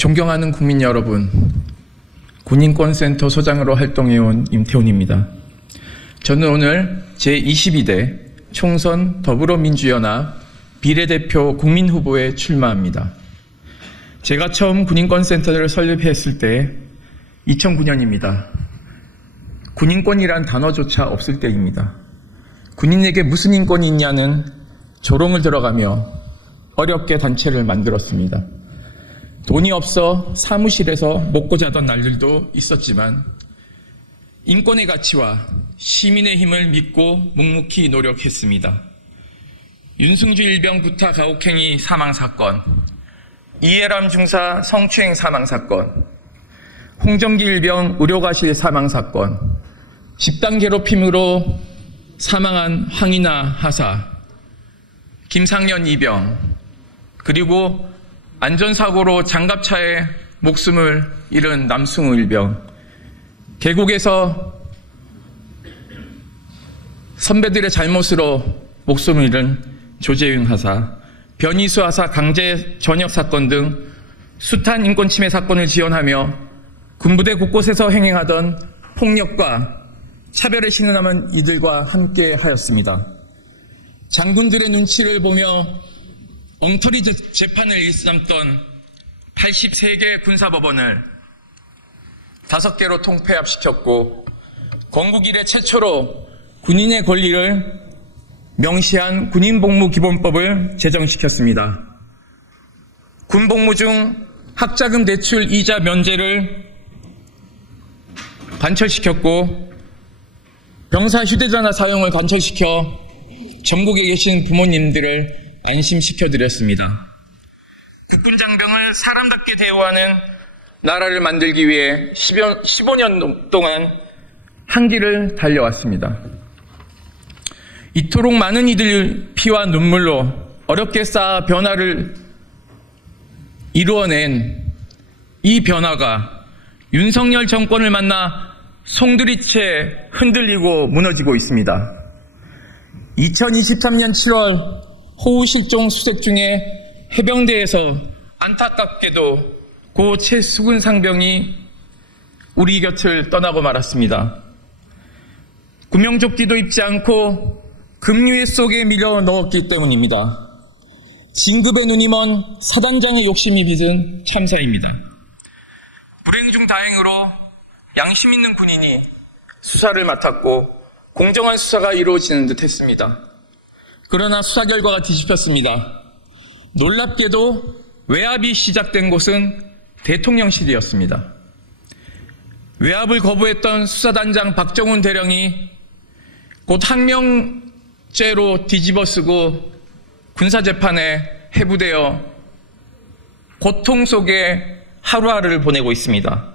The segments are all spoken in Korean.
존경하는 국민 여러분, 군인권센터 소장으로 활동해온 임태훈입니다. 저는 오늘 제22대 총선 더불어민주연합 비례대표 국민후보에 출마합니다. 제가 처음 군인권센터를 설립했을 때 2009년입니다. 군인권이란 단어조차 없을 때입니다. 군인에게 무슨 인권이 있냐는 조롱을 들어가며 어렵게 단체를 만들었습니다. 돈이 없어 사무실에서 먹고 자던 날들도 있었지만 인권의 가치와 시민의 힘을 믿고 묵묵히 노력했습니다. 윤승주 일병 구타 가혹행위 사망사건, 이해람 중사 성추행 사망사건, 홍정기 일병 의료과실 사망사건, 집단 괴롭힘으로 사망한 황인하 하사, 김상년 이병, 그리고 안전사고로 장갑차에 목숨을 잃은 남승우 일병, 계곡에서 선배들의 잘못으로 목숨을 잃은 조재윤 하사, 변희수 하사 강제 전역 사건 등 숱한 인권침해 사건을 지원하며 군부대 곳곳에서 행행하던 폭력과 차별에 신음하는 이들과 함께 하였습니다. 장군들의 눈치를 보며 엉터리 재판을 일삼던 83개 군사법원을 5개로 통폐합시켰고 건국 이래 최초로 군인의 권리를 명시한 군인복무기본법을 제정시켰습니다. 군복무 중 학자금 대출 이자 면제를 관철시켰고 병사 휴대전화 사용을 관철시켜 전국에 계신 부모님들을 안심시켜드렸습니다. 국군장병을 사람답게 대우하는 나라를 만들기 위해 15년 동안 한 길을 달려왔습니다. 이토록 많은 이들 피와 눈물로 어렵게 쌓아 변화를 이루어낸 이 변화가 윤석열 정권을 만나 송두리째 흔들리고 무너지고 있습니다. 2023년 7월 호우 실종 수색 중에 해병대에서 안타깝게도 고 최수근 상병이 우리 곁을 떠나고 말았습니다. 구명조끼도 입지 않고 급류에 속에 밀려 넣었기 때문입니다. 진급의 눈이 먼 사단장의 욕심이 빚은 참사입니다. 불행 중 다행으로 양심 있는 군인이 수사를 맡았고 공정한 수사가 이루어지는 듯 했습니다. 그러나 수사 결과가 뒤집혔습니다. 놀랍게도 외압이 시작된 곳은 대통령실이었습니다. 외압을 거부했던 수사단장 박정훈 대령이 곧 항명죄로 뒤집어쓰고 군사재판에 해부되어 고통 속에 하루하루를 보내고 있습니다.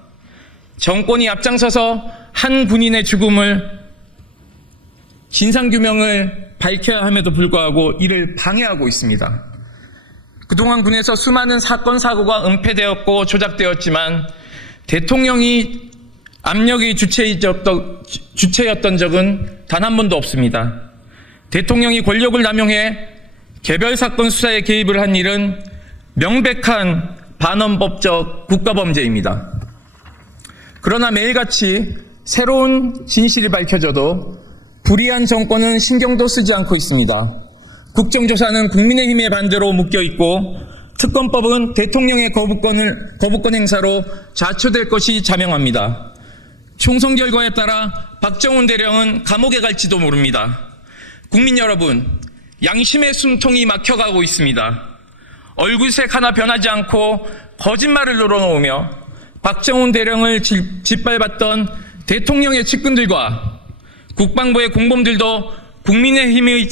정권이 앞장서서 한 군인의 죽음을 진상규명을 밝혀야 함에도 불구하고 이를 방해하고 있습니다. 그동안 군에서 수많은 사건, 사고가 은폐되었고 조작되었지만 대통령이 압력의 주체였던 적은 단 한 번도 없습니다. 대통령이 권력을 남용해 개별 사건 수사에 개입을 한 일은 명백한 반헌법적 국가범죄입니다. 그러나 매일같이 새로운 진실이 밝혀져도 불의한 정권은 신경도 쓰지 않고 있습니다. 국정조사는 국민의힘의 반대로 묶여있고 특검법은 대통령의 거부권 행사로 자초될 것이 자명합니다. 총선 결과에 따라 박정훈 대령은 감옥에 갈지도 모릅니다. 국민 여러분, 양심의 숨통이 막혀가고 있습니다. 얼굴색 하나 변하지 않고 거짓말을 늘어놓으며 박정훈 대령을 짓밟았던 대통령의 측근들과 국방부의 공범들도 국민의힘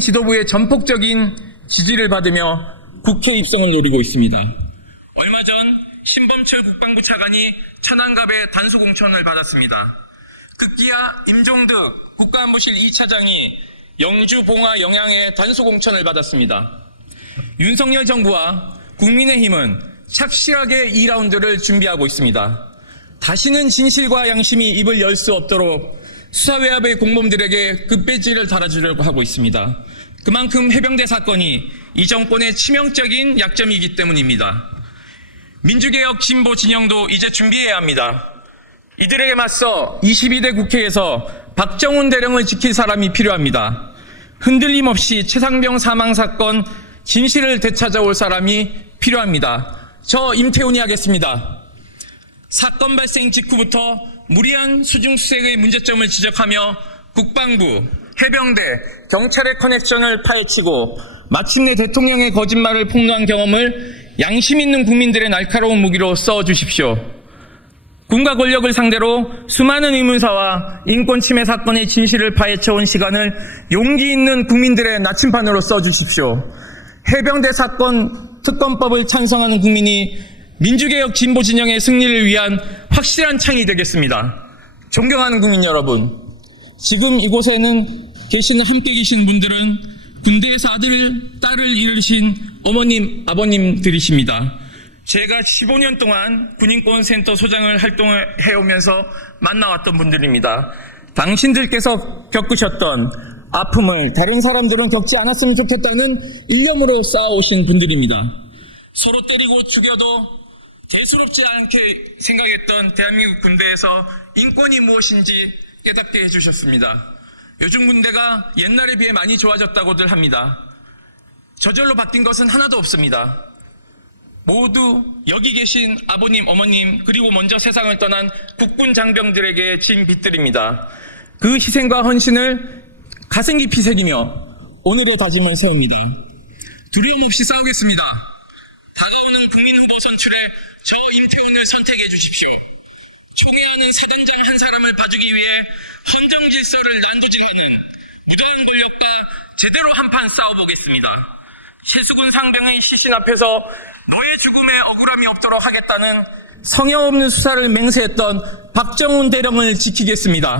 지도부의 전폭적인 지지를 받으며 국회 입성을 노리고 있습니다. 얼마 전 신범철 국방부 차관이 천안갑에 단수공천을 받았습니다. 급기야 임종득 국가안보실 2차장이 영주, 봉화, 영양에 단수공천을 받았습니다. 윤석열 정부와 국민의힘은 착실하게 2라운드를 준비하고 있습니다. 다시는 진실과 양심이 입을 열 수 없도록 수사외압의 공범들에게 급배지를 달아주려고 하고 있습니다. 그만큼 해병대 사건이 이 정권의 치명적인 약점이기 때문입니다. 민주개혁 진보 진영도 이제 준비해야 합니다. 이들에게 맞서 22대 국회에서 박정훈 대령을 지킬 사람이 필요합니다. 흔들림 없이 최상병 사망 사건 진실을 되찾아올 사람이 필요합니다. 저 임태훈이 하겠습니다. 사건 발생 직후부터 무리한 수중수색의 문제점을 지적하며 국방부, 해병대, 경찰의 커넥션을 파헤치고 마침내 대통령의 거짓말을 폭로한 경험을 양심 있는 국민들의 날카로운 무기로 써주십시오. 군과 권력을 상대로 수많은 의문사와 인권 침해 사건의 진실을 파헤쳐온 시간을 용기 있는 국민들의 나침반으로 써주십시오. 해병대 사건 특검법을 찬성하는 국민이 민주개혁 진보 진영의 승리를 위한 확실한 창이 되겠습니다. 존경하는 국민 여러분, 지금 이곳에는 함께 계신 분들은 군대에서 딸을 잃으신 어머님, 아버님들이십니다. 제가 15년 동안 군인권센터 소장을 활동을 해오면서 만나왔던 분들입니다. 당신들께서 겪으셨던 아픔을 다른 사람들은 겪지 않았으면 좋겠다는 일념으로 쌓아오신 분들입니다. 서로 때리고 죽여도 대수롭지 않게 생각했던 대한민국 군대에서 인권이 무엇인지 깨닫게 해주셨습니다. 요즘 군대가 옛날에 비해 많이 좋아졌다고들 합니다. 저절로 바뀐 것은 하나도 없습니다. 모두 여기 계신 아버님, 어머님, 그리고 먼저 세상을 떠난 국군 장병들에게 진 빚들입니다. 그 희생과 헌신을 가슴 깊이 새기며 오늘의 다짐을 세웁니다. 두려움 없이 싸우겠습니다. 다가오는 국민 후보 선출에 저 임태훈을 선택해 주십시오. 초계하는 사단장 한 사람을 봐주기 위해 헌정 질서를 난도질하는 무도한 권력과 제대로 한판 싸워보겠습니다. 실수군 상병의 시신 앞에서 너의 죽음에 억울함이 없도록 하겠다는 성의 없는 수사를 맹세했던 박정훈 대령을 지키겠습니다.